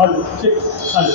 आलो आलो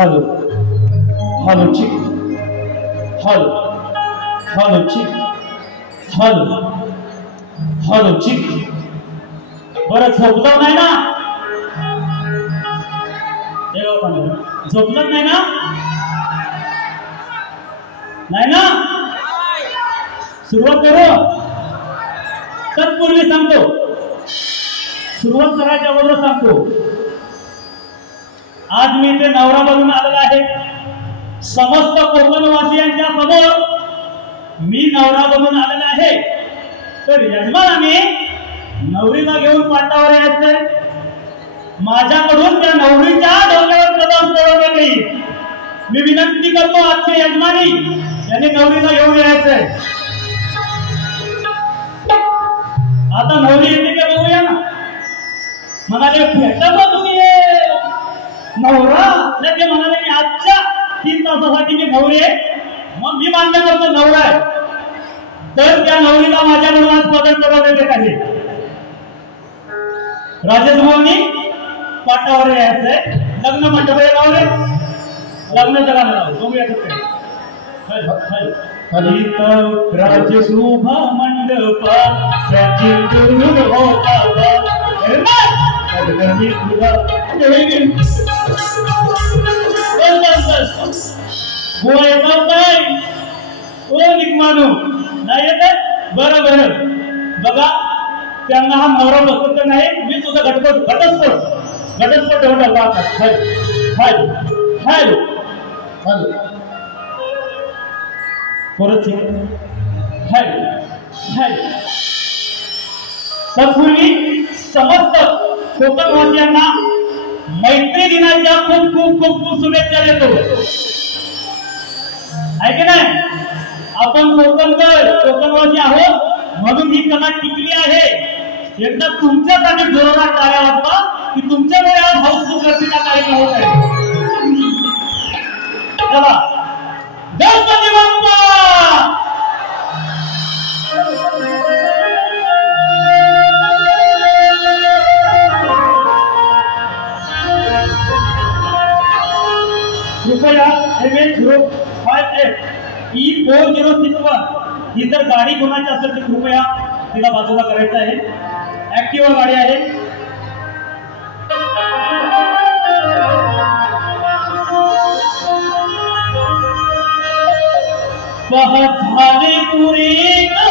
hello hello चिक hello hello चिक hello hello चिक बरं झोपलं नाही ना झोपलंच नाही ना नाही ना सुरुवात करू तत्पूर्वी सांगतो सुरुवात करायच्या अगोदर सांगतो आज मी ते नवरा बनून आलेला आहे समस्त कोकणवासियांच्या समोर मी नवरा बनून आलेला आहे तर यजमानाने नवरीला घेऊन पाटावर यायचंय माझ्याकडून त्या नवरीच्या डोक्यावर कदम ठेवले नाही मी विनंती करतो आजचे यजमानी याने नवरीला घेऊन यायचंय आता नवरी येते का बघूया ना म्हणाले भेटत तुम्ही नवरा नाही ते म्हणाले की आजच्या 3 तासासाठी मी नवरी आहे मग मी मान्य करतो नवरा आहे तर त्या नवरीला माझ्याकडून आज पदक ठरवले काही राजेश भाऊंनी पाटावर यायचंय लग्न मंडप लावले लग्नाचं गाणं लावलं बघूया हरित राजशोभा मंडपा सचिन होता नाही येत बरं बरं बघा त्यांना हा नवरा बसत नाही मी तुझा घटस्फोट ठेवला हॅलो हॅलो हॅलो परत हॅलो हॅलो तत्पूर्वी समस्त कोकणवासियांना मैत्री दिनाच्या खूप खूप खूप खूप शुभेच्छा देतो आहे की नाही आपण कोकणवासी आहोत म्हणून ही कला टिकली आहे एकदा तुमच्यासाठी जोरदार टाळ्या वाजवा की तुमच्यामुळे आज हाऊसफुल गर्दीचा कार्यक्रम होत आहे चला गणपती बाप्पा कृपया MH058E4061 ही जर गाडी कोणाची असेल तर कृपया तिला बाजूला करायचं आहे ऍक्टिव्हा गाडी आहे झाले पुरे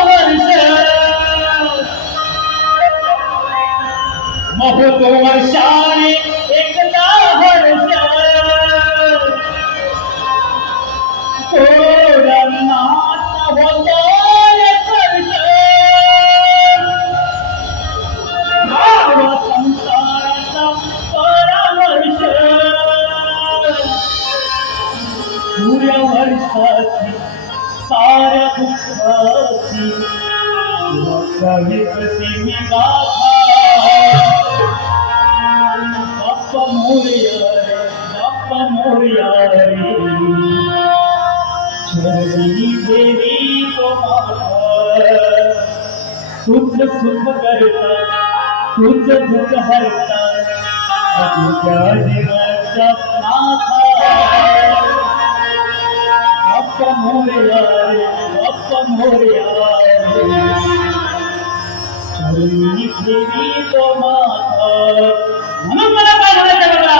वर्ष महोतो वर्षाने एकदा हर्ष कोरणात होतो खर्च भाव संसाराचा परामर्श पुऱ्या वर्षाची साऱ्या दुःखाची कविती मी गाथा बाप्पा मोरया रे चरणी देवी तुम्हाला तुझ सुख करता तुझ दुःख हरता तुझ्या जीवाचा नाथा बाप्पा मोरया चरणी देवी तुम्हाला म्हणून मला काय म्हणायचं बघा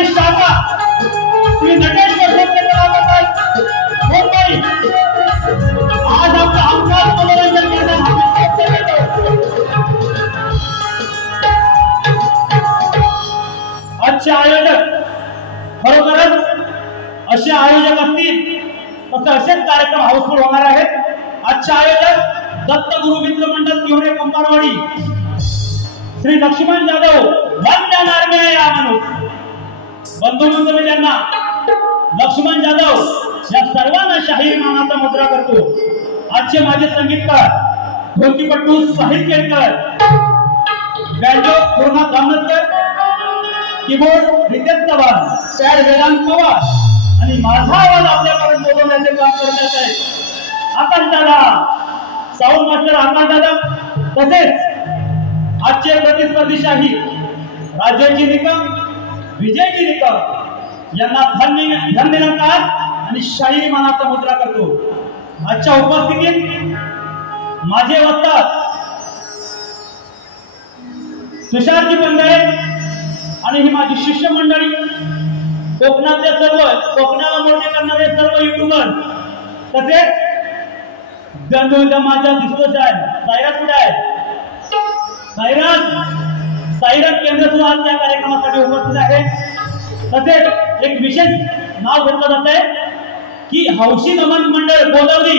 वरिष्ठ आता श्री नटेश मुंबई आज आपला हमखास मनोरंजन आजचे आयोजक खरोखरच असे आयोजक असतील तसे असेच कार्यक्रम हाऊसफुल होणार आहेत. आजचे आयोजक दत्तगुरु मित्र मंडळ तिवरे कंपारवाडी श्री लक्ष्मण जाधव वंदन आर्मी या माणूस बंधू मी त्यांना लक्ष्मण जाधव या सर्वांना शाहीर मानाचा मुद्रा करतो. आजचे माझे संगीतकार ढोलकीपट्टू Sahil Kelkar, banjo Purna Dhamankar, keyboard Ritesh Chavan, pad Vedant Pawar आणि माझा आवाज आपल्यापर्यंत पोहोचवण्याचे काम करत आहेत आकाश दादा, साऊंड मास्टर आकाश दादा, तसेच आजचे प्रतिस्पर्धी शाहीर राजेशजी निकम, विजयजी निकम यांना धन्यवाद आणि शाहीर मानाचा मुद्रा करतो. आजच्या उपस्थितीत माझे वक्ता तुषारजी बंधारे आणि ही माझी शिष्य मंडळी, कोकणातले कोकणाला मोठे करणारे सर्व युट्यूबर, तसेच माझ्या दिसतो साहेब सायराज कुठे आहे? सायराज केंद्र सुद्धा आज त्या कार्यक्रमासाठी उपस्थित आहे. तसेच एक विशेष नाव घेतलं जात आहे की हौशी नमन मंडळ बोलवली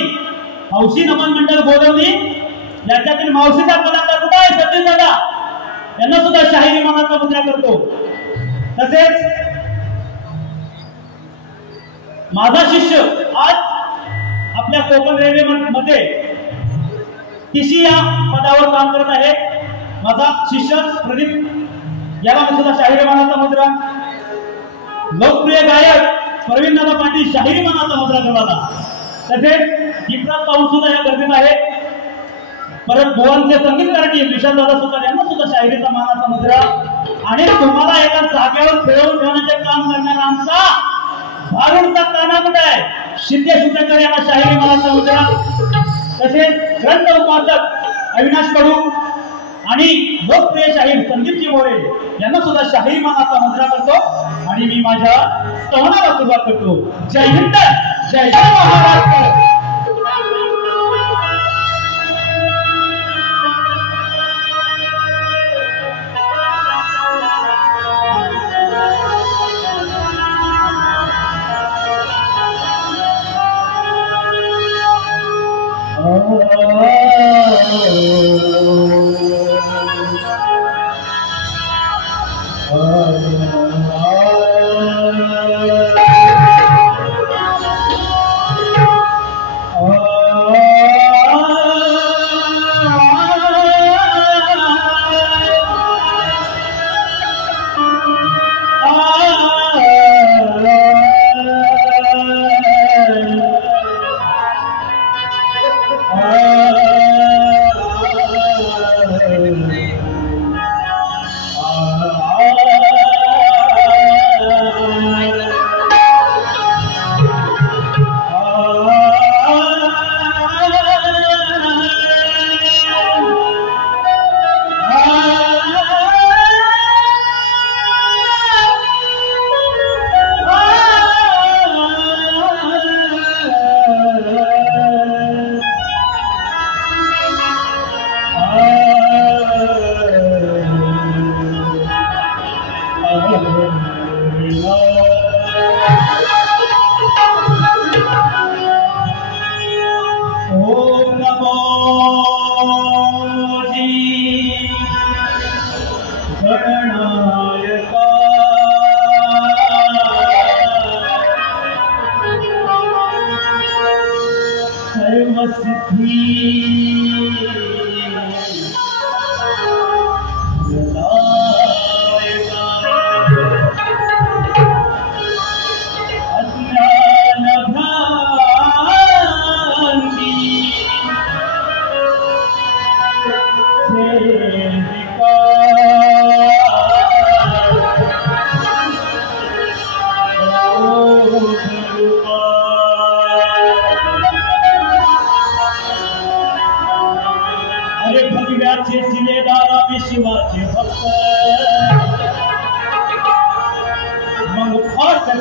याच्यातील मावशीचा कलाकार कुठे आहे? सतीश दादा यांना सुद्धा शाहिरी मानाचा मुद्रा करतो. तसेच माझा शिष्य आज आपल्या कोकण रेल्वे मध्ये तिशी या पदावर काम करत आहे. माझा शिष्य प्रदीप याला सुद्धा शाहिरी मानाचा मुद्रा. लोकप्रिय गायक प्रवीण दादा पाटील शाहिरी मानाचा मुद्रा ठेवला. तसेच इफ्रात पाऊस सुद्धा या गर्दीत आहे. परत भुवनचे संगीतकार टीम विशाल दादा सुद्धा यांना सुद्धा शाहिरीचा मानाचा मुद्रा. आणि तुम्हाला एका जागेवर फिरवून ठेवण्याचे काम करणारा आमचा भारूडचा काना कुठे आहे? शिंदेकर यांना शाहिरी मानाचा मुद्रा. तसेच ग्रंथ उपासक अविनाश कडू आणि लोकप्रिय शाहीर संदीपजी मोरे यांना सुद्धा शाहिरी मानाचा मुद्रा करतो. आणि मी माझ्या स्तवनाला सुरुवात करतो. जय हिंद, जय जय महाराष्ट्र.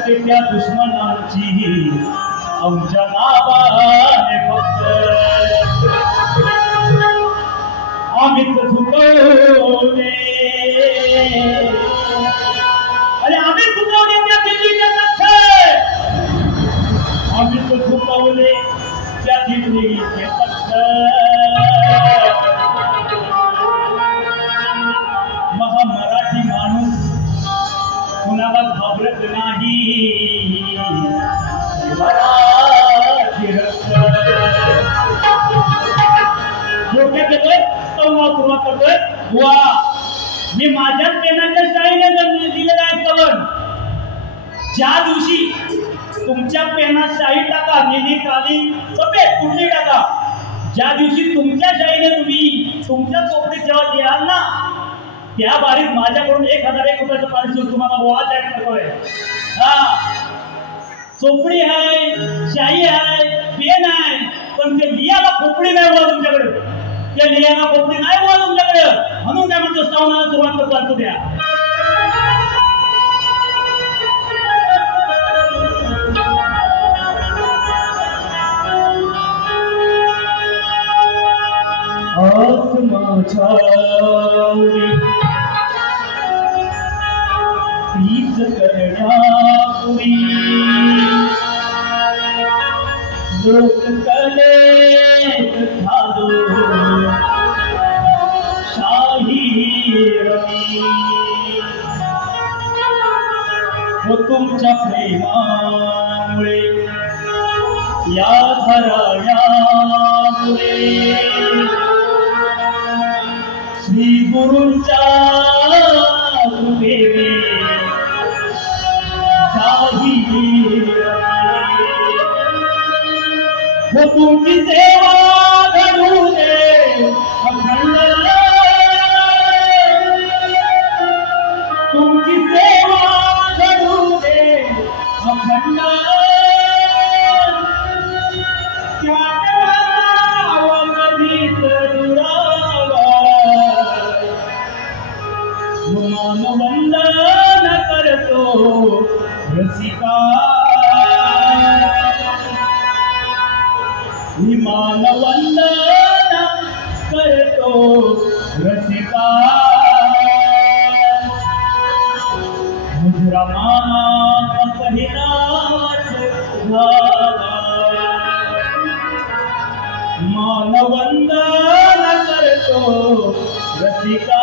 करते त्या दुश्मनांची आमच्या नावाने फक्त आम्हीच झुकवले अरे आम्ही झुकवले त्या दिल्लीच्या तख्त आम्हीच झुकवले त्या दिल्लीचे तख्त महामराठी माणूस कुणाला घाबरत नाही मराठी रक्त डोक्यात येतोय संवाद सुरुवात करतोय वा मी माझ्याच पेनाच्या शाईने दिलेला आहे कवन ज्या दिवशी तुमच्या पेनात शाई टाका निधी काली सफेद कुठली टाका ज्या दिवशी तुमच्या शाईने तुम्ही तुमच्या चोपडीत जेव्हा लिहाल ना त्या बारीत माझ्याकडून 1001 रुपयाचं पारितोषिक तुम्हाला गोळा तयार करतोय हा चोपडी आहे शाई आहे पेन आहे पण ते लिहायला खोपडी नाही बोला तुमच्याकडे ते लिहायला खोपडी नाही बोला तुमच्याकडे म्हणून काय म्हणतो श्रावणाला सुरुवात करतो असू द्या तीच करण्यापुरी लोक कलेत झालो शाही रवी व तुमच्या प्रेमामुळे या घराण्यामुळे श्री गुरूंच्या कृपेने वो तुमची सेवा घडू दे अखंड तुमची सेवा घडू दे अखंड वंदन करतो रसिका विमान वंदन करतो रसिका मुजरा मामा पहिला मान वंदन करतो रसिका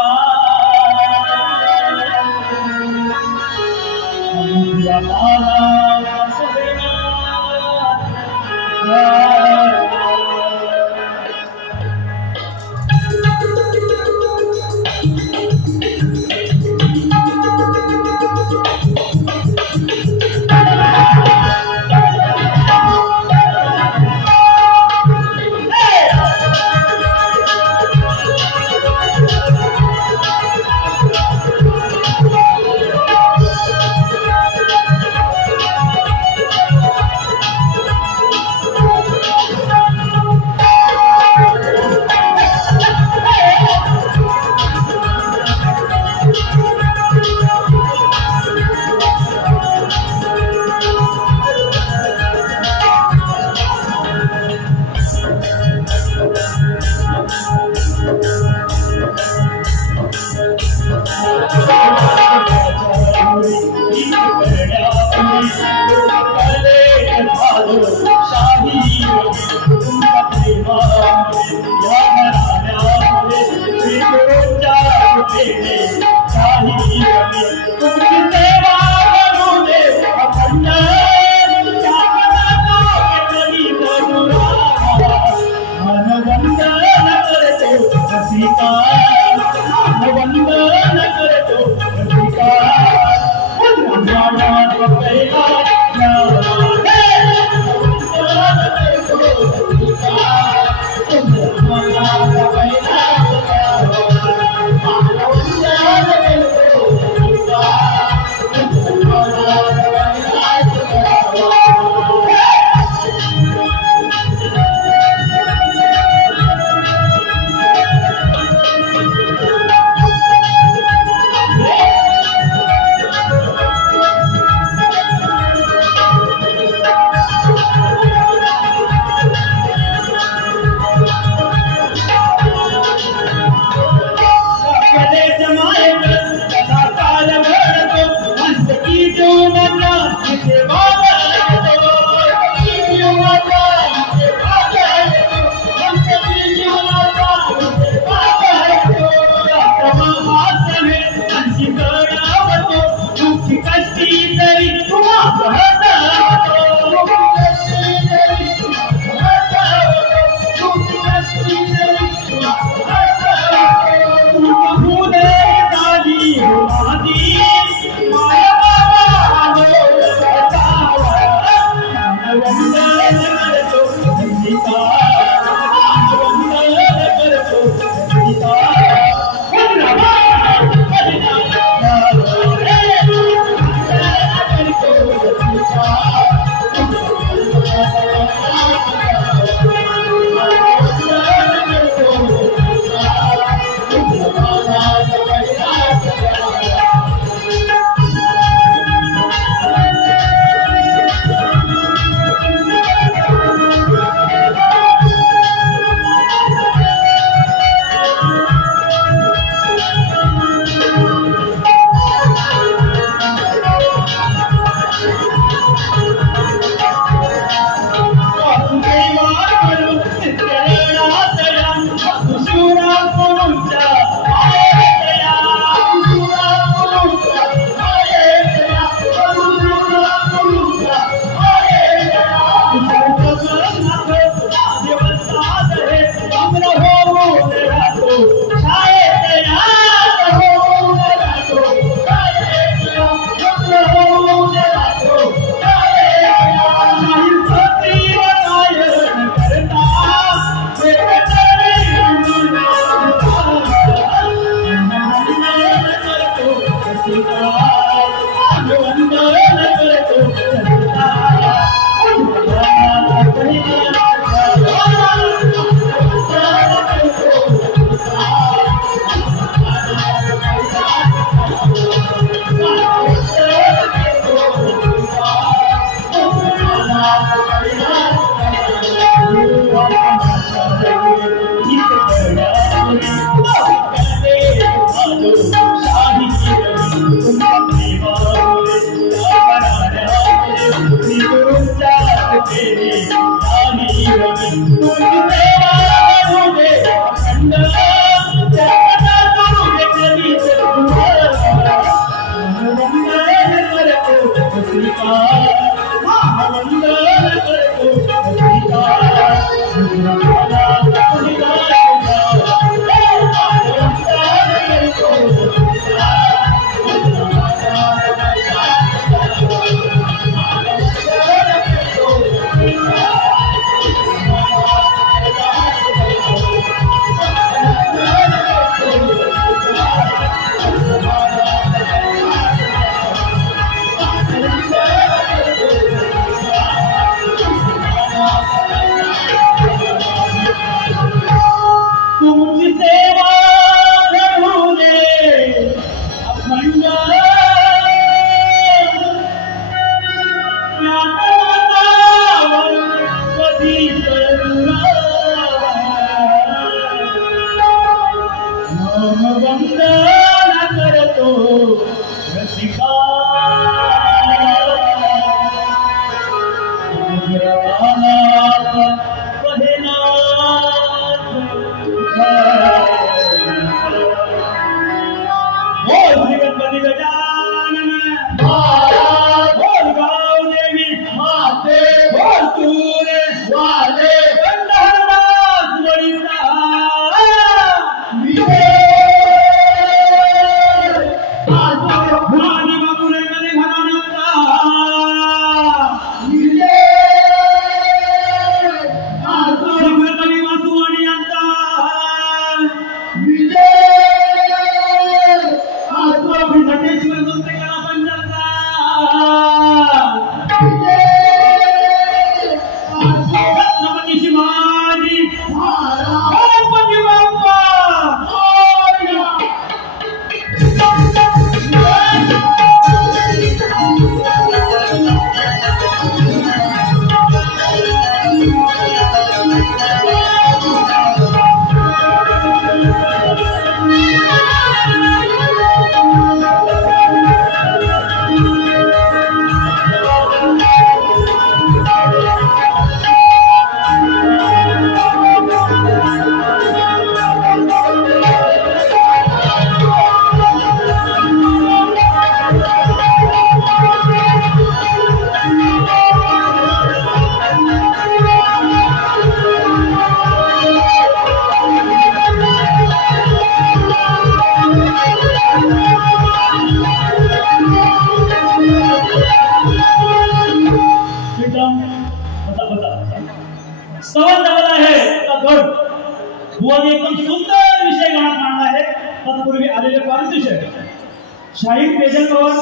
शाहीर तेजल पवार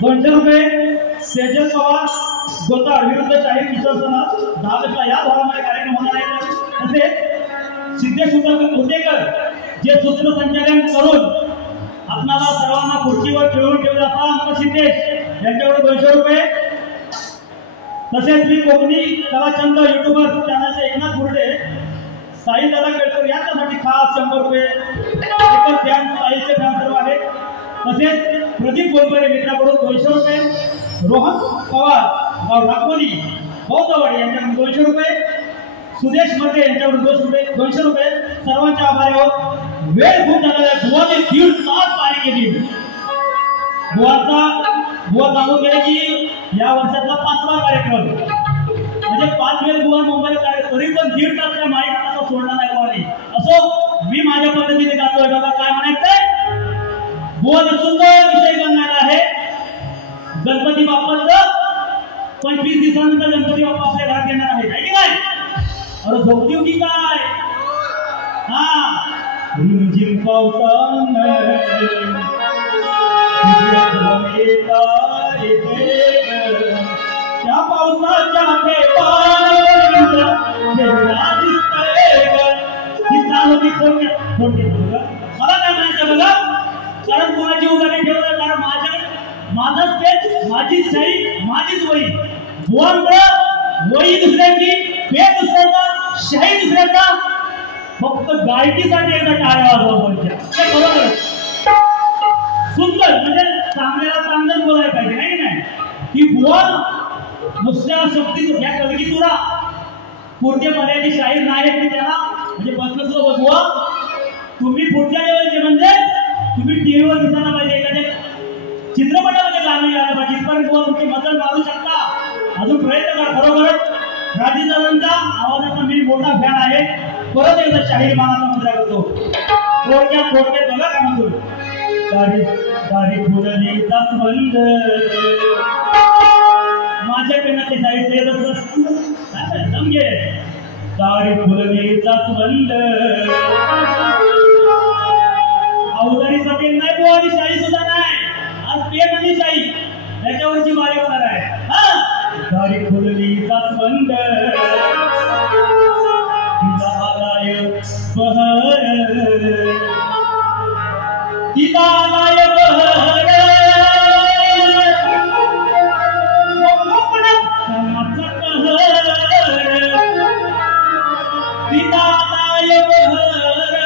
200 रुपये, सेजल पवार गोताळ विरुद्ध शाहीर किशोर समाज 10 पेक्षा या भागामध्ये कार्यक्रम होणार आहे. तसेच सिद्धेश उद्देकर जे सूत्रसंचालन करून आपणाला सर्वांना खुर्चीवर ठेवून ठेवले असतात सिद्धेश यांच्याकडे 200 रुपये. तसेच मी कोकणी कलाचंद युट्यूबर चॅनलचे एकनाथ गुर्डे साई दादा केळकर यांच्यासाठी खास 100 रुपये. एकच ध्यान साईचे फॅन सर्व आहेत. तसेच प्रदीप गोलबरे मित्राकडून 200 रुपये, रोहन पवार गाव नागपुरी बौद्धवाडी यांच्याकडून 200 रुपये, सुदेश मध्ये यांच्याकडून 200 रुपये. सर्वांचे आभारी आहोत. वेळ खूप झालेला आहे. बुवाने 1.5 तास पारी केली. बुवा सांगून गेले की या वर्षातला 5वा कार्यक्रम म्हणजे 5 वेळ बुवा मुंबईला कार्यक्रम तरी पण 1.5 तास माईक आता सोडला नाही बुवाने. असो मी माझ्या पद्धतीने गातोय. बाबा काय म्हणायचंय? बुवाने सुंदर विषय करणार आहे गणपती बाप्पाचं. 25 दिवसानंतर गणपती बाप्पा आपल्या घरात येणार आहे की नाही? अरे झोपतीव की काय? हा रिमझिम पावसानं त्या पावसाच्या मला काय म्हणायचं बघा, कारण कोणाची उदाहरण ठेवलं कारण माझं पेच माझीच शाही माझीच वही. बुवांचं वही दुसऱ्याची, पेच दुसऱ्याचा, शाही दुसऱ्याचा. फक्त गायकीसाठी एकदा टाळ्या वाजवायच्या. बरोबर सुंदर म्हणजे चांगल्याला चांगलंच बोलायला पाहिजे नाही की नाही? की बुवा नुसत्या शक्ती या कवितेतुरा पुढचे मर्यादित शाहीर नाही की त्याला म्हणजे बसलं सुद्धा बुवा तुम्ही पुढच्या लेवलचे म्हणजे तुम्ही टीव्हीवर दिसायला पाहिजे, एखाद्या चित्रपटामध्ये चालू यायला पाहिजे इथपर्यंत तुमची मदत मारू शकता अजून प्रयत्न करा खरोखरच राजेदादांचा आवाजाचा मी मोठा फॅन आहे परत एकदा शाहीर मानाचा मुद्रा करतो थोडक्यात बघा का म्हणतो दाढी दाढी फुलली जास्वंद माझ्याकडनं ते शाहीर समजे दाढी फुलली जास्वंद अवधारीचा पेन नाही तो आणि शाही सुद्धा नाही आज पेन आणि शाही त्याच्यावरची बारी होणार आहे दाढी फुलली जास्वंद तिचा आलाय बहर तिचा आलाय बहर समाचा कहर तिचा आलाय बहर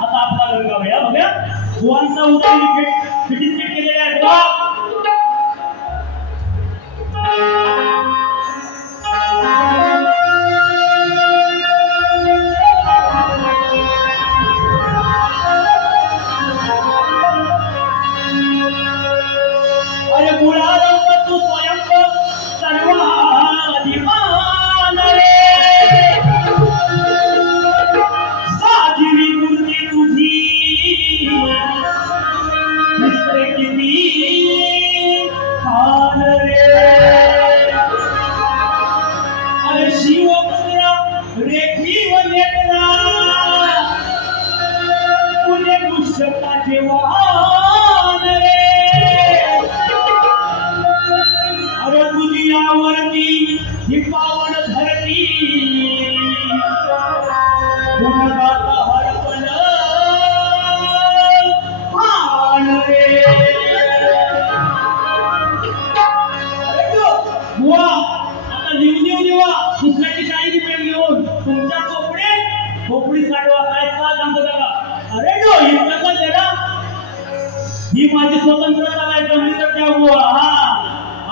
आता आपला रंग बघा बघा भुवांचा उदय फिटिंग केलेले आहेत बघा अरे मुळा तू स्वयं सर्वाधिमान रे साजरी मूर्ती तुझी दिसते किती छान रे अरे शिवपुत्रा रेखीव नेत्रा तुझे पुष्पाचे वाहन रे अरे तुझी आवडती ही पावन धरती गुणगाता हरपण मान रे बुवा आता लिहून देवा दुसऱ्याची शाही पेन घेऊन तुमच्या खोपडी साठवा काय सांगतो त्याला अरे जो इतकं जरा ही माझी स्वतंत्रता काय जमली तर त्या बुवा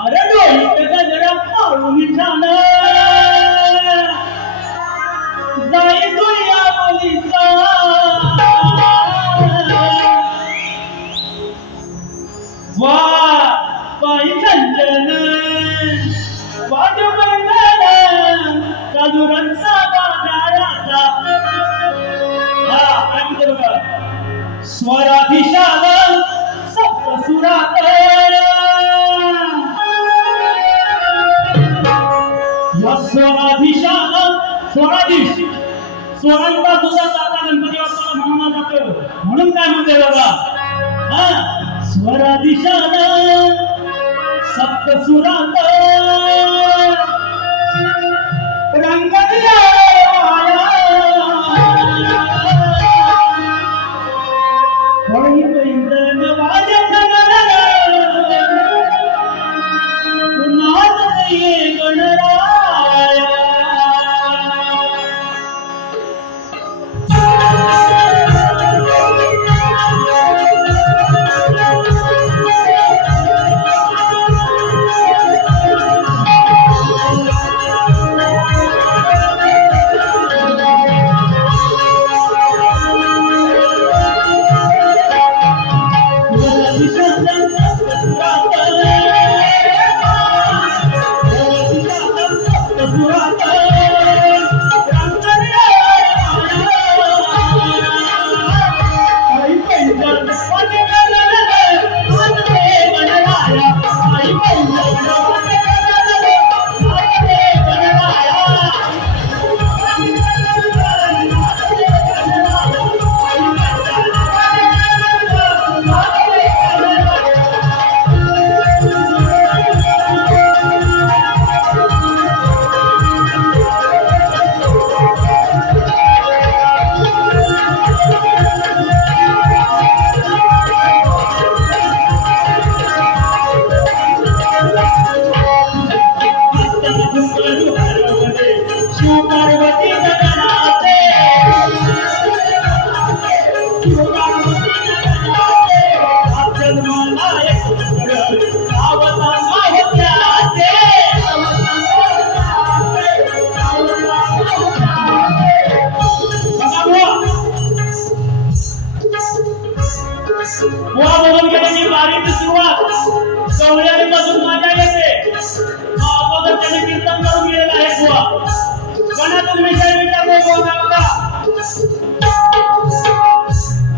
अरे डोळी त्याचा जरा पाळून छान जाई तुया बोलीचा वा पायी चंचन वाज मंगल साधुरंचा बाजाराचा काय म्हणतो बघा स्वराधिशाल सप्तसुरात स्वराधीश स्वरांचा तुझा दाता गणपती बाप्पाला म्हणला जातो म्हणून काय म्हणते बाबा स्वराधीशान सप्तसुरात रंगल्या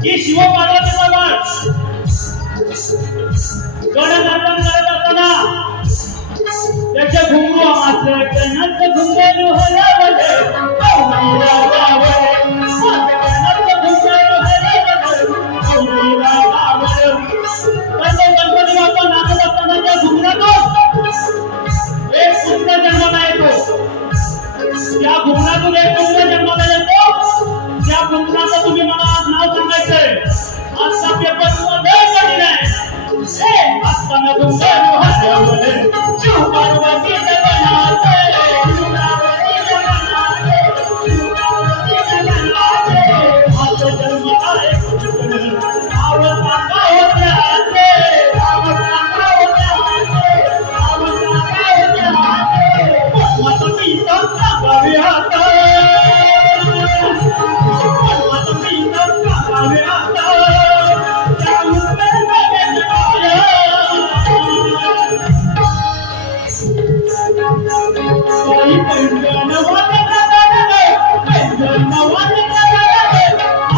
की शिवपार्वतीचा बाळ गणनर्तन करत असताना त्याच्या घुंगरू मात्र कणत घुंगरू हरवले गौरीला गावले कणत घुंगरू हरवले गौरीला गावले गणपती बाप्पा नाचत असताना त्या घुंगरातून एक पुत्र जन्माला येतो त्या घुंगरातून एक पुत्र जन्माला येतो त्या पुत्राचं तुम्ही मला आज नाव सांगायचंय आजचा पेपर मध्ये पडलाय असताना घुंगरू हरवले शिवपार्वती जगन्नाथे शिवपार्वती जगन्नाथे शिवपार्वती जगन्नाथे आज जन्माला एक पुत्र आवाज सांगा होते हाते आवाज सांगा होते हाते आवाज सांगा होते हाते माझा पिता गावे आता माझा पिता गावे आता त्या मुलाने गाया कोई पंजन वाले नगारे पंजन वाले नगारे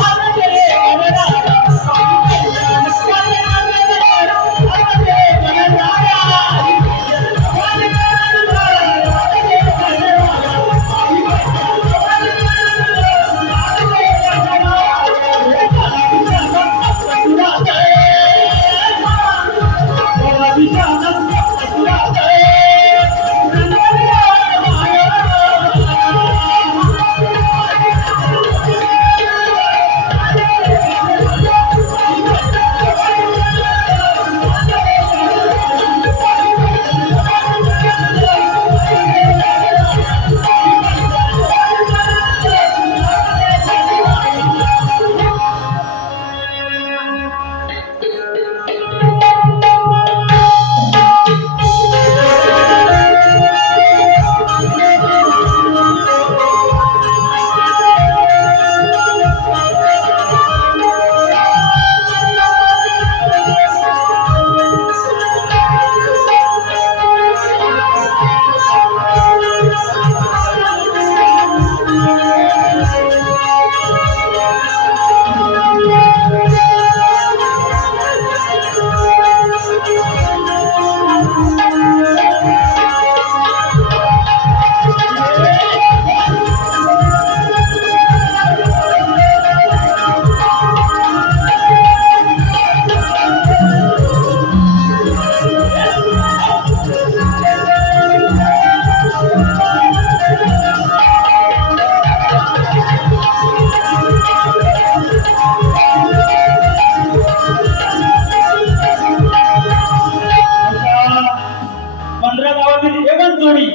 आज तेरे गणना कोई पंजन वाले नगारे आज तेरे गणना वाले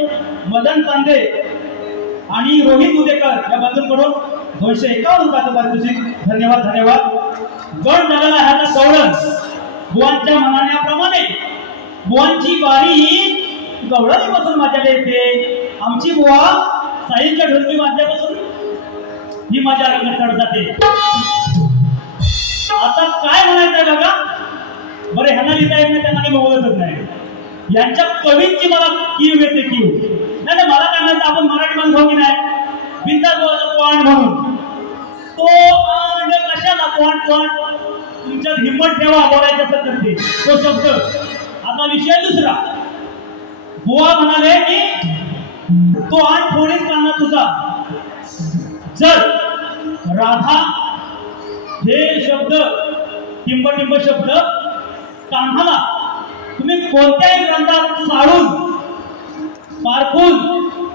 मदन चांदे आणि रोहित उदेकर या बंधूंकडून 251 रुपयाचं पारितोषिक धन्यवाद धन्यवाद गण झालेला आहे आता गवळण बुवांच्या म्हणण्याप्रमाणे बुवांची वारी ही गवळणीपासून माझ्याला येते आमची बुवा साईंच्या ढोलकी वाद्यापासून ही माझ्या रंगात चढ जाते आता काय म्हणायचंय बघा बरे ह्यांना लिहिता येत नाही त्यांना काही बोलतच नाही यांच्या कवींची मला कीव येते कीव नाही मला काय म्हणायचं आपण मराठी माणसं की नाही बिंदास बोलायचं पॉइंट म्हणून तो कशाला पॉइंट तुमच्यात हिंमत ठेवा बोलायचं असं करते तो शब्द आता विषय दुसरा बुवा म्हणाले की तो आण थोडीच काना तुझा जर राधा हे शब्द टिंब शब्द कान्हाला तुम्ही कोणत्याही ग्रंथात साडून पारखून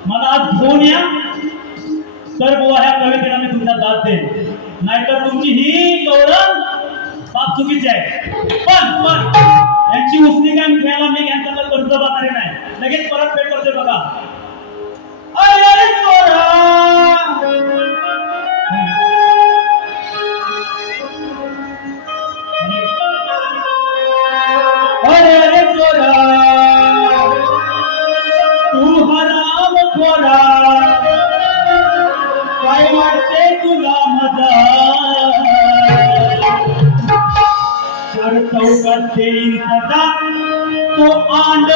मला आज घेऊन या तर बुवा ह्या कवितेला मी तुमचा दाद देईन नाहीतर तुमची ही गवळण साफ चुकीची आहे पण यांची उसनी काय घ्यायला मी यांच्याकडे कर्ज बाजारे नाही लगेच परत पेड करते बघा अरे अरे चोरा अरे अरे चोरा तू हराम खोरा काय वाटते तुला मजा चार चौकात देईल सजा तो आंड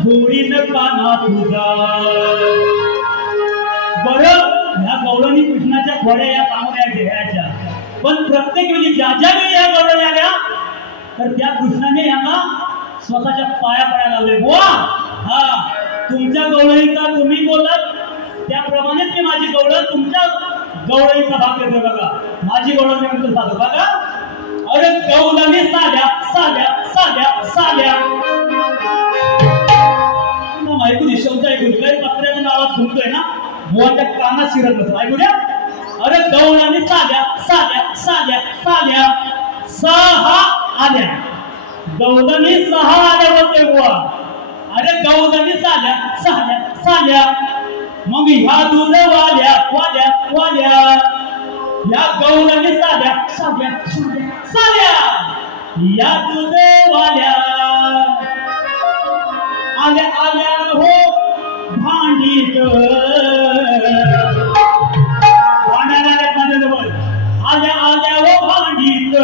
थोडी न काना तुझा बरं ह्या गवळणी कृष्णाच्या घोड्या या कामोड्या घेण्याच्या, पण प्रत्येक वेळी ज्या ज्या वेळी या गवळणी आल्या तर त्या कृष्णाने यांना स्वतःच्या पाया पडायला लावले. बुवा हा तुमच्या गवळणीचा तुम्ही बोलत त्याप्रमाणेच मी माझी गवळण तुमच्या गवळणीचा भाग घेतो बघा. माझी गवळण म्हणतो साधू बघा. अरे गवळणी साध्या साध्या साध्या साध्या ऐकू दे शब्द ऐकू दे. काही पत्र्यातून आवाज घुमतोय ना बुवाच्या कानात शिरत नसतो. ऐकू द्या. अरे गवळणी साध्या साध्या साध्या साध्या सहा आल्या. गवळणी सहा आल्या होते बुवा. अरे गवळणी साध्या साध्या साध्या. मग ह्या दूध वाल्या वाल्या वाल्या या गवळणी साध्या साध्या साध्या साध्या या दूध वाल्या आल्या आल्या हो भांडीत भांड्याला माझ्याजवळ आल्या आल्या हो भांडीत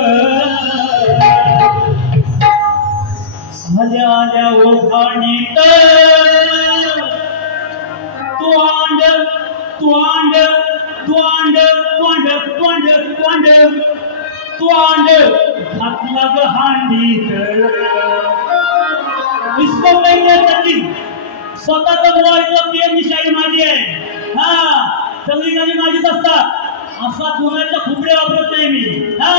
आल्या आल्या हो भांडीत त्वांड त्वांड त्वांड त्वांड त्वांड त्वांड त्वांड घातला ग हांडीत. इसको मिळण्यासाठी स्वतःच बोलायचं प्रेम निशाई माझी आहे. हा सगळी गाणी माझीच असतात. असा कोणाच्या खुबडे वापरत नाही मी. हा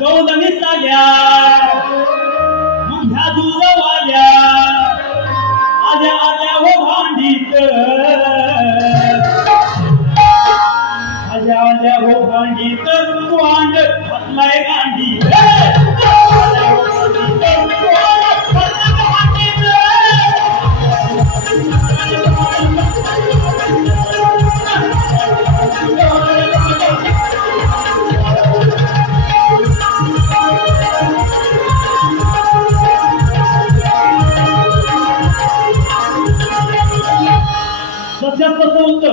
गवळणी साध्या मग ह्या दूध वाल्या आल्या आल्या हो भांडीत आल्या आल्या हो भांडीत त्वांड घातलाय गांडीत. कसं होतं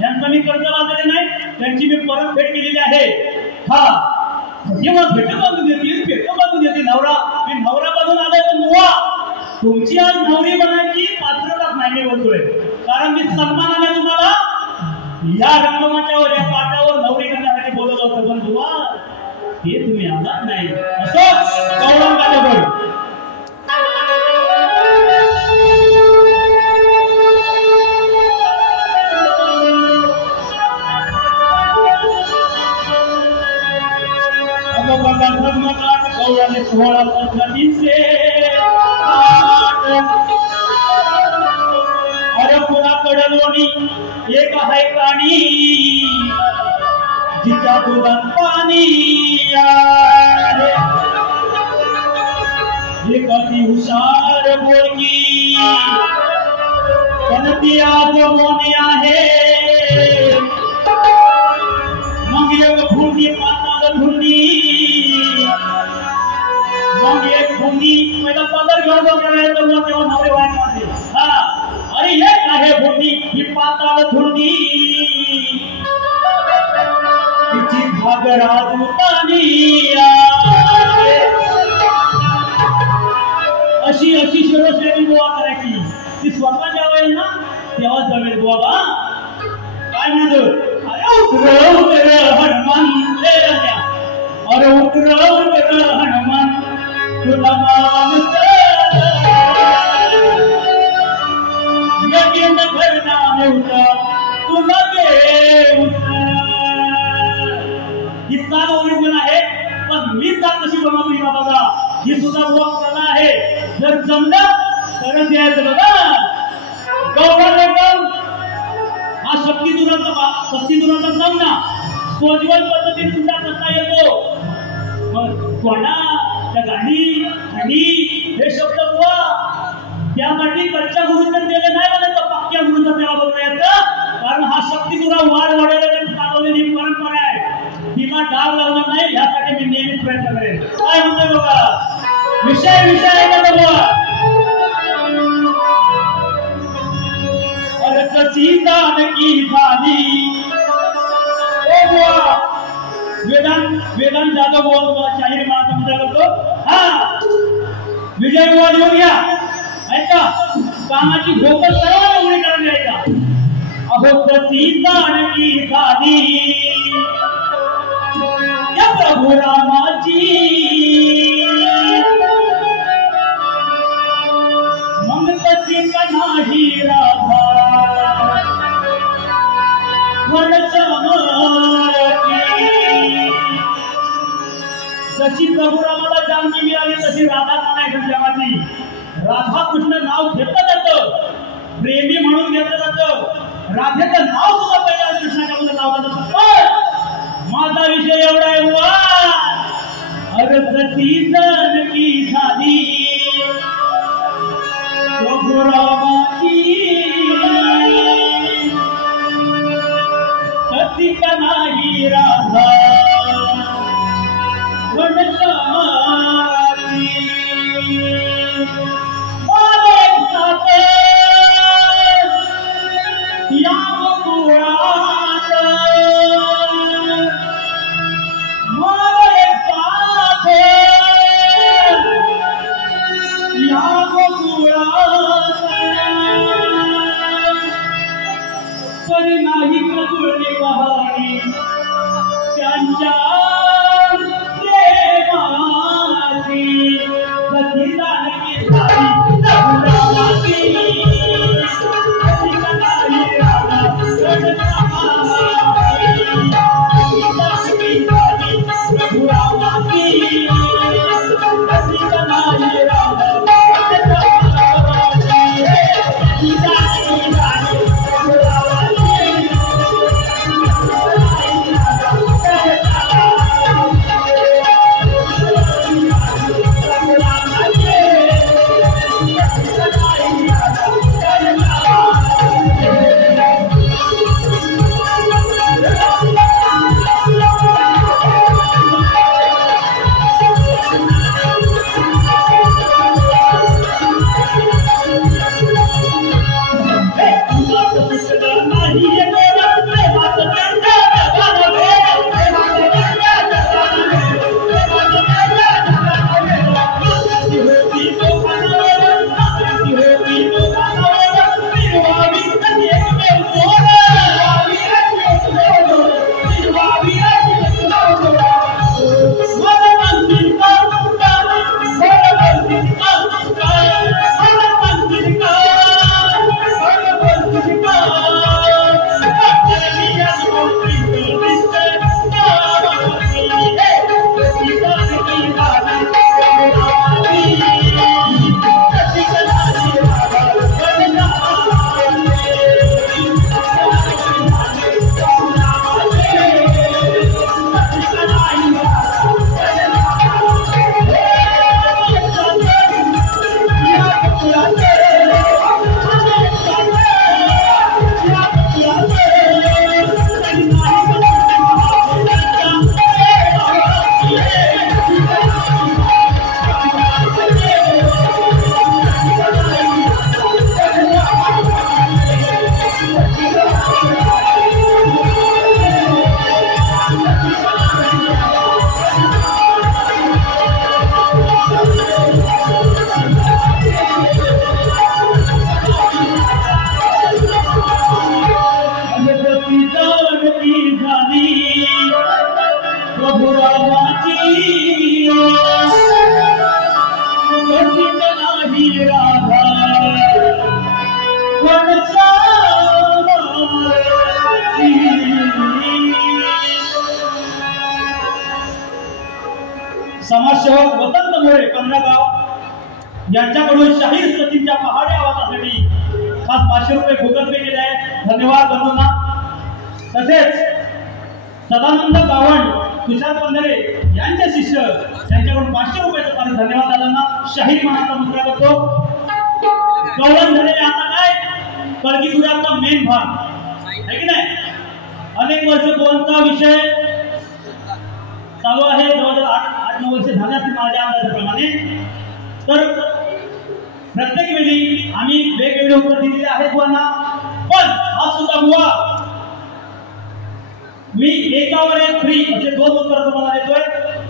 यांचं मी कर्ज वाचले नाही, त्यांची मी परतफेड केलेली आहे. हा जेव्हा भेट बांधून देतील भेट बांधून देतील नवरा मी नवरा बांधून आलाय तर मुवा तुमची आज नवरी बनायची पात्रताच नाही बोलतोय. कारण मी सन्मानाने तुम्हाला या रंगमंचावर या पाटावर नवरी करण्यासाठी बोलत होतो. पण बुवा हे तुम्ही आलात नाही. असं गौरव बोल. गौराने 16 पद्धतीचे अरे पुरा कडलोणी एक आहे प्राणी जिच्या दुधात पाणी एक अति हुशार बोलकी पण ती आज मोनी आहे. मग एक भुंडी पाताळ भुंडी मग एक भूमी पहिला पदर घेऊन जातो तेव्हा नवरे वाट मारते. हा अरे एक आहे भूमी ही पाताळ धुंडी तिची भागराज उतानी अशी अशी शिरोश्रेणी गोवा करायची. ती स्वतः जेव्हा येईल ना तेव्हा जमेल बाबा. काय म्हणतो अरे उतर उतर हनुमान अरे उतर उतर हनुमान तुला मानस लगीन करणार होता तुला देऊस. ही चाल ओरिजिनल आहे पण मी चाल कशी बनवतो ही बघा. ही सुद्धा वक कला आहे. जर जमलं तरच यायचं बघा. गौरव एकदम हा शक्ती दुराचा सामना सोजवल पद्धतीने सुद्धा करता येतो. कोणा त्या गाणी आणि हे शब्द बुवा त्यासाठी कच्च्या गुरुचं दिले नाही मला तर पक्क्या गुरुचं सेवा करून यायचं. कारण हा शक्ती दुरा वाढ वाढवलेली चालवलेली परंपरा आहे. तिला डाग लावणार नाही यासाठी मी नेहमीच प्रयत्न करेन. काय म्हणतोय बघा विषय विषय आहे का बुवा. अरे कशी जानकी झाली ओ बुवा वेदांत जाधव बुवा शाहीर माणसं म्हणता करतो. हा विजय बुवा लिहून घ्या ऐका. कामाची घोकत सर्वांना उडी करायला ऐका. अहो सती जानकी झाली या प्रभू रामाची मग तशी का नाही राधा जशी प्रभू रामाला जानकी मिळाली तशी राधा म्हणायची देवाची राधा कृष्ण नाव घेतलं जातं प्रेमी म्हणून घेतलं जातं राधेचं नाव सुद्धा पहिल्या कृष्णाच्या लावलं जातं माझा विषय एवढा आहे वा अरे सती जानकी झाली प्रभू रामाची सती का नाही राधा नाही कजुळली कहाणी त्यांच्या प्रेमाची सती जानकी झाली समाजसेवक वसंत मोरे पंधरागाव यांच्याकडून शाहीर सतींच्या पहाडी आवाजासाठी खास 500 रुपये गूगल पे केले आहेत धन्यवाद बंधूंना। तसेच सदानंद गावंड तुषार पंधरे यांचे शिष्य यांच्याकडून 500 रुपयाचं पाणी धन्यवाद दादांना शाहीर मनाचा मुद्रा करतो। गौरव झालेले आता काय कळगी गुराचा मेन भाग आहे की नाही अनेक वर्ष कोणता विषय चालू आहे जवळजवळ 8-9 वर्ष झाले असतील माझ्या अंदाजाप्रमाणे। तर प्रत्येक वेळी आम्ही वेगवेगळे उत्तर दिलेले आहेत बुवांना पण हा सुद्धा बुवा मी एकावर एक फ्री असे 2 उत्तर तुम्हाला देतोय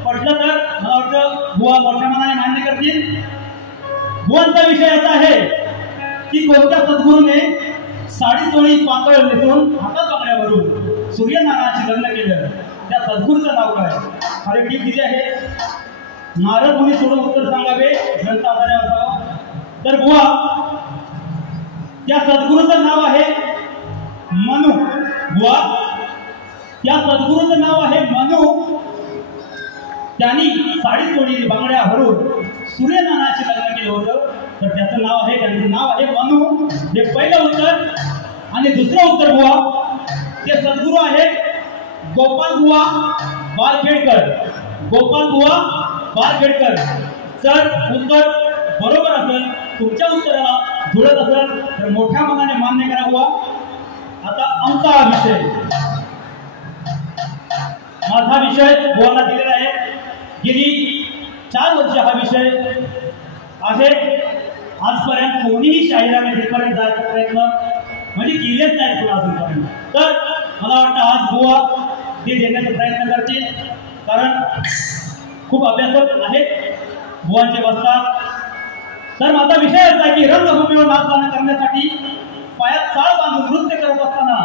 पडलं तर मला वाटतं बुवा मोठ्या मनाने मान्य करतील। बुवांचा विषय असा आहे की कोणत्या सद्गुरूने साडी चोळी पातळ नेसून हातात कपड्यावरून सूर्यनारायणाशी लग्न केलं त्या सद्गुरूचं नाव काय? अरे टीप दिली आहे, नारद मुनी सोडून उत्तर सांगावे ग्रंथ आधारे असावा. तर बुवा त्या सद्गुरूचं नाव आहे मनु. बुवा त्या सद्गुरूचं नाव आहे मनु. त्यांनी साडी चोळी बांगड्या भरून सूर्यनारायणाशी लग्न केलं होतं, तर त्याचं नाव आहे, त्यांचं नाव आहे मनु. हे पहिलं उत्तर. आणि दुसरं उत्तर बुवा, ते सद्गुरू आहे गोपाल बुवा बारखेडकर. गोपाल बुवा बारखेडकर. जर उत्तर बरोबर असेल, तुमच्या उत्तराला जुळत असेल तर मोठ्या मनाने मान्य करा बुवा. आता आमचा हा विषय, माझा विषय बुवाला दिलेला आहे. गेली 4 वर्ष हा विषय आहे. आजपर्यंत कोणीही शाहिराने तिथपर्यंत जायचा प्रयत्न म्हणजे केलेच नाही तुला अजूनपर्यंत. तर मला वाटतं आज बुवा ते देण्याचा प्रयत्न करतील, कारण खूप अभ्यासक आहेत, बुवांचे बसतात. तर माझा विषय असा आहे की रंगभूमीवर नाचगाणं करण्यासाठी पायात साळ बांधून नृत्य करत असताना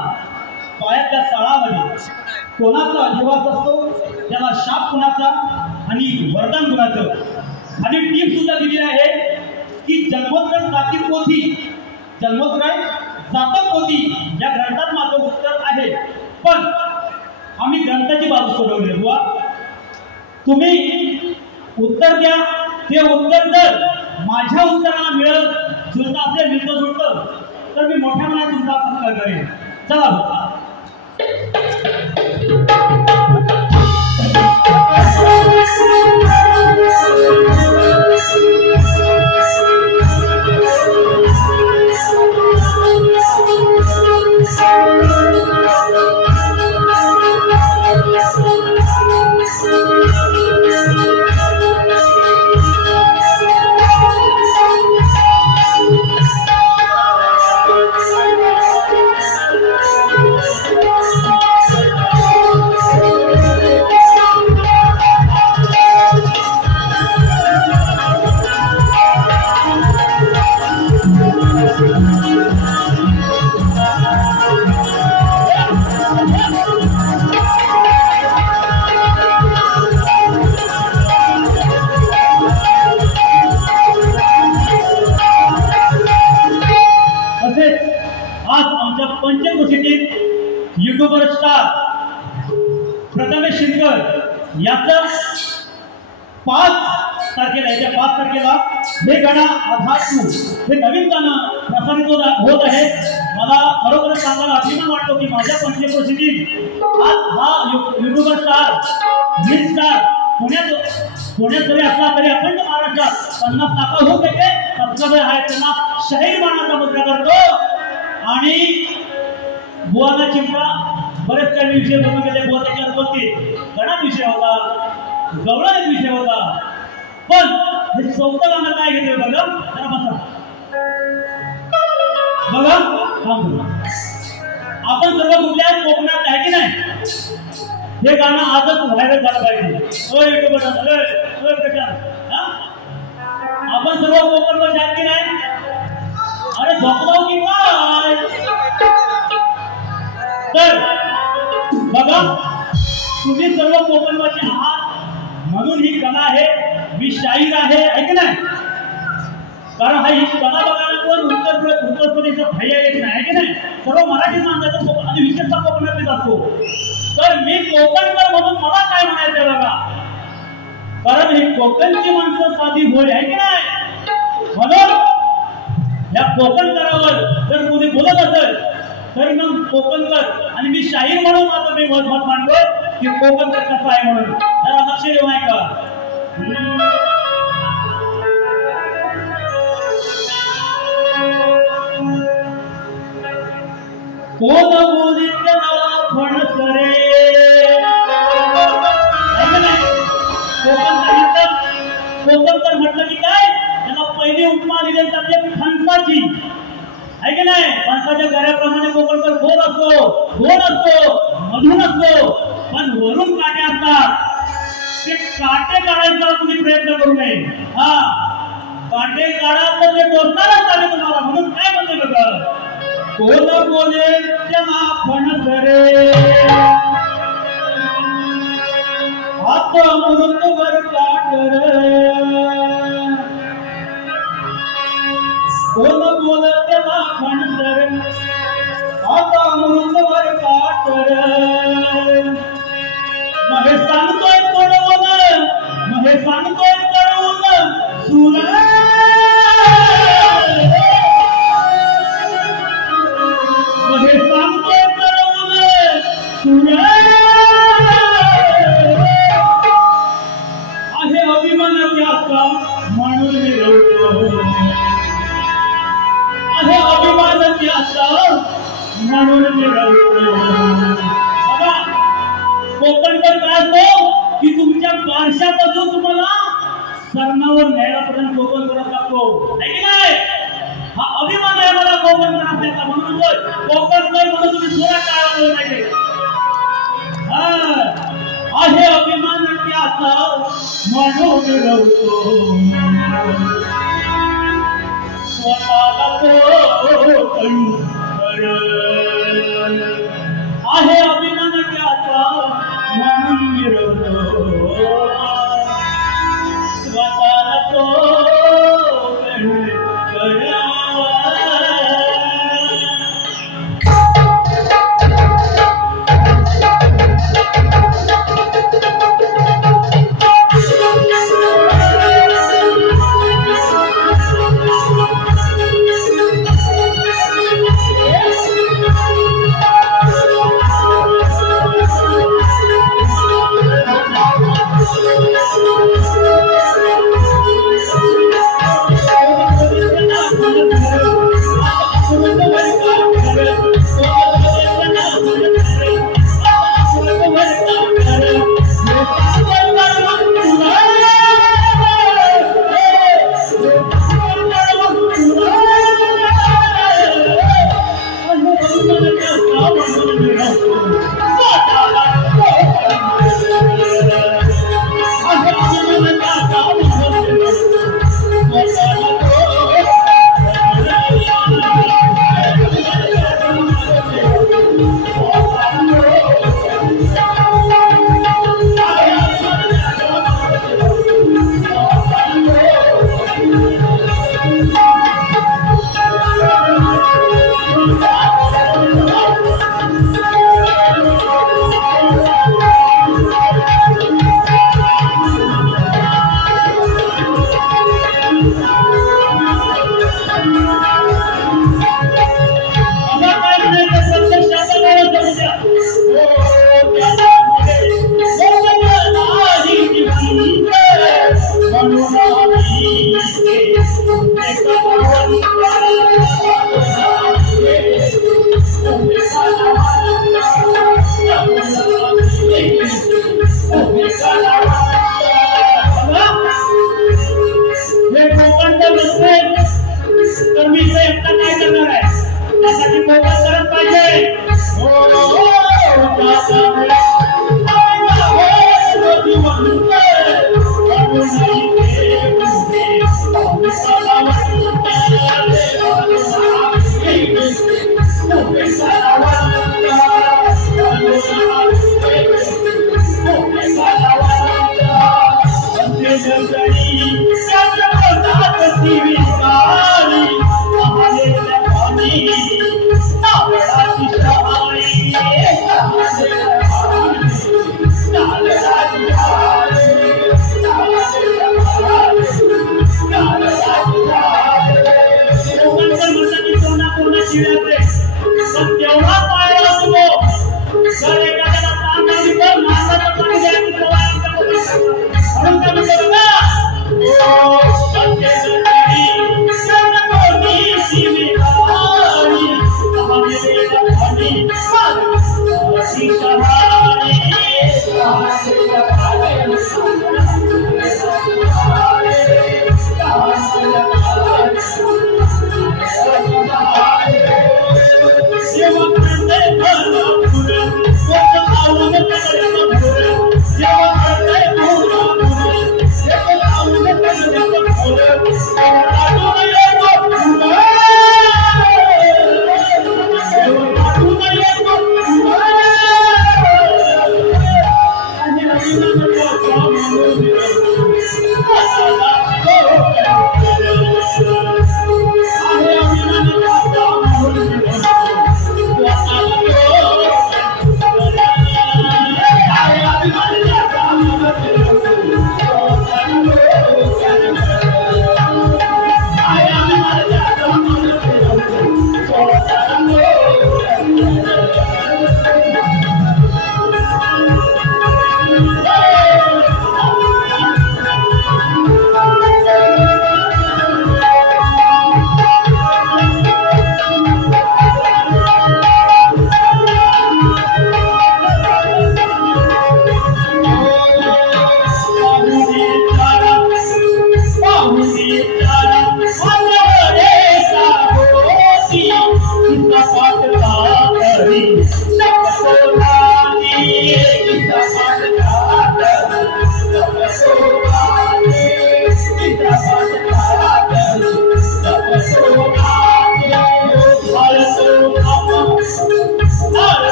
पायातल्या साळामध्ये कोणाचा अधिवास असतो, त्याला शाप कुणाचा आणि वरदान कुणाचं. आणि टीप सुद्धा दिली आहे की जन्मोत्तर जाती पोथी, जन्मोत्तर जातक पोथी या ग्रंथात माझं उत्तर आहे. पण आम्ही ग्रंथाची बाजू सोडवली बुवा. तुम्ही उत्तर द्या. ते उत्तर जर माझ्या उत्तराला मिळत जुळत असेल, मिळतं जुळतं, तर मी मोठ्या मनात तुमचा सत्कार करेन. चला युट्यूबर स्टार प्रथमेश शिंदकर याचं 5 तारखेला, येत्या 5 तारखेला हे गाणं आधार तू हे नवीन गाणं प्रसारित होत आहे. मला खरोखरच सांगायला अभिमान वाटतो की माझ्या पंचक्रोशीतील आज हा युट्यूबर स्टार मिड स्टार पुण्यात जरी असला तरी अखंड महाराष्ट्रात 50 लाख होत येते सबस्क्रायबर आहेत, त्यांना शाहीर मानाचा मुद्रा करतो. आणि बुवाला चिमटा बरेच काही विषय बघून गेले. बुवा त्याच्यावर बोलते गणात विषय होता, गवळण विषय होता. पण हे 14 गाणं काय घेतलं बघा, जरा बसा बघा. आपण सर्व कुठल्या कोकणात आहे की नाही, हे गाणं आजच व्हायरल झालं पाहिजे. आपण सर्व कोकणवर आहेत की नाही, अरे झोपलाव की काय. तर बघा तुम्ही सर्व कोकणवासी आहात म्हणून ही कला आहे, मी शाहीर आहे की नाही. कारण हा ही कला बघायला कोण उत्तर प्रदेशचा भैया येत नाही की नाही, सर्व मराठी माणसाचा कोकण आणि विशेषतः कोकणातच असतो. तर मी कोकणकर म्हणून मला काय म्हणायचं बघा, कारण ही कोकणची माणसं साधी भोळी आहे की नाही. म्हणून या कोकणकरावर जर कोणी बोलत असेल तरी मग कोकणकर आणि मी शाहीर म्हणून आता मी मत मांडतोय की कोकणकर कसं आहे म्हणून. जरा लक्ष देऊ आहे का. कोण बोली त्याला फणसरे, कोकणकर म्हटलं की काय, त्याला पहिली उपमा दिली जाते फणसाची आहे की नाही. फणसाच्या गऱ्याप्रमाणे कोकणकर गोड असतो, मधून असतो, पण वरून काटे असतात. ते काटे काढायचा तुम्ही प्रयत्न करू नये. हा काटे काढा तर ते टोचणारच आहे तुम्हाला. म्हणून काय म्हणते बघा, कोण बोले त्याला फणसरे हात मृतवर काटर कोण बोले त्याला फणसरे हात मृतवर काटर महे सांगतोय तडवून महे सांगतोय तडवून सुरा महे सांगतोय तडवून सुरा आहे अभिमान त्याचा म्हणून मिरवतो आहे अभिमान त्याचा म्हणून मिरवतो कोकणकर काय असतो की तुमच्या बारशापासून तुम्हाला सरणावर न्यायापर्यंत कोकण करत लागतो नाही हा अभिमान आहे मला कोकण करायचा म्हणून कोकणकर म्हणून तुम्ही थोडा काय पाहिजे आहे अभिमान त्याचा म्हणून मिरवतो स्वतःला आहे अभिमान त्याचा म्हणून मिरवतो स्वतःला तो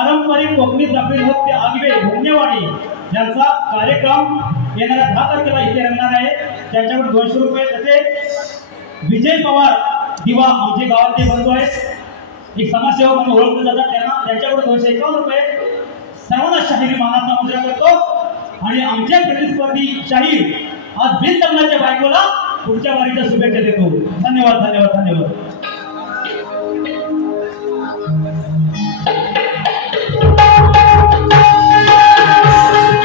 पारंपरिक कोकणी जापी नृत्य आगवे धन्यवाडी यांचा कार्यक्रम येणाऱ्या 10 तारखेला इथे रंगणार आहे। त्यांच्याकडे 200 रुपये, तसेच विजय पवार दिवा आमचे गावातले बंधू आहेत, एक समाजसेवक म्हणून ओळखले जातात, त्यांच्याकडे 251 रुपये सर्वांना शाहिरी मानाचा मुद्रा करतो। आणि आमच्या प्रतिस्पर्धी शाहीर आज बिनलग्नाच्या बायकोला पुढच्या वारीच्या शुभेच्छा देतो। धन्यवाद धन्यवाद धन्यवाद।